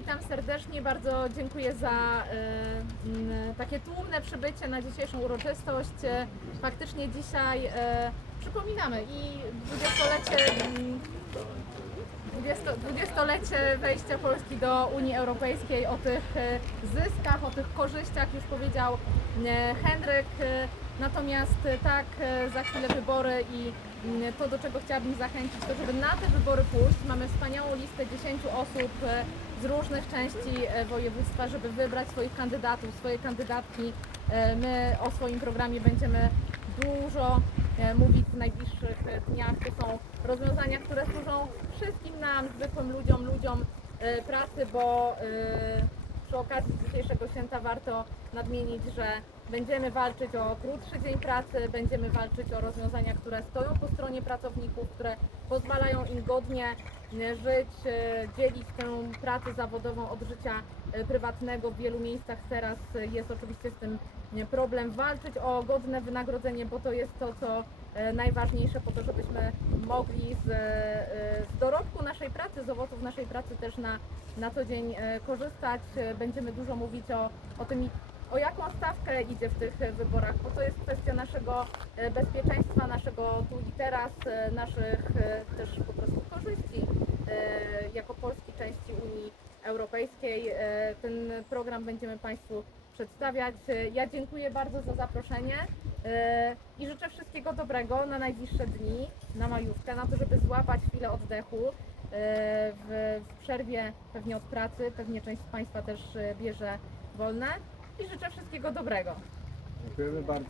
witam serdecznie. Bardzo dziękuję za m, takie tłumne przybycie na dzisiejszą uroczystość. Faktycznie dzisiaj e, przypominamy i dwudziestolecie m, 20 dwudziestolecie wejścia Polski do Unii Europejskiej, o tych e, zyskach, o tych korzyściach już powiedział e, Henryk. Natomiast e, tak, e, za chwilę wybory i mm, to, do czego chciałabym zachęcić, to żeby na te wybory pójść. Mamy wspaniałą listę 10 osób e, z różnych części województwa, żeby wybrać swoich kandydatów, swoje kandydatki. My o swoim programie będziemy dużo mówić w najbliższych dniach. To są rozwiązania, które służą wszystkim nam, zwykłym ludziom, ludziom pracy, bo przy okazji dzisiejszego święta warto nadmienić, że będziemy walczyć o krótszy dzień pracy, będziemy walczyć o rozwiązania, które stoją po stronie pracowników, które pozwalają im godnie e, żyć, e, dzielić tę pracę zawodową od życia e, prywatnego. W wielu miejscach teraz jest oczywiście z tym problem. Walczyć o godne wynagrodzenie, bo to jest to, co najważniejsze po to, żebyśmy mogli z, e, z dorobku naszej pracy, z owoców naszej pracy też na, na co dzień e, korzystać. E, Będziemy dużo mówić o, o tym, o jaką stawkę idzie w tych e, wyborach, bo to jest kwestia naszego e, bezpieczeństwa, naszego tu i teraz, e, naszych e, też po prostu korzyści e, jako polskiej części Unii Europejskiej. E, Ten program będziemy Państwu przedstawiać. E, Ja dziękuję bardzo za zaproszenie e, i życzę wszystkiego dobrego na najbliższe dni, na majówkę, na to, żeby złapać chwilę oddechu. E, W, przerwie pewnie od pracy, pewnie część z Państwa też e, bierze wolne i życzę wszystkiego dobrego. Dziękujemy bardzo.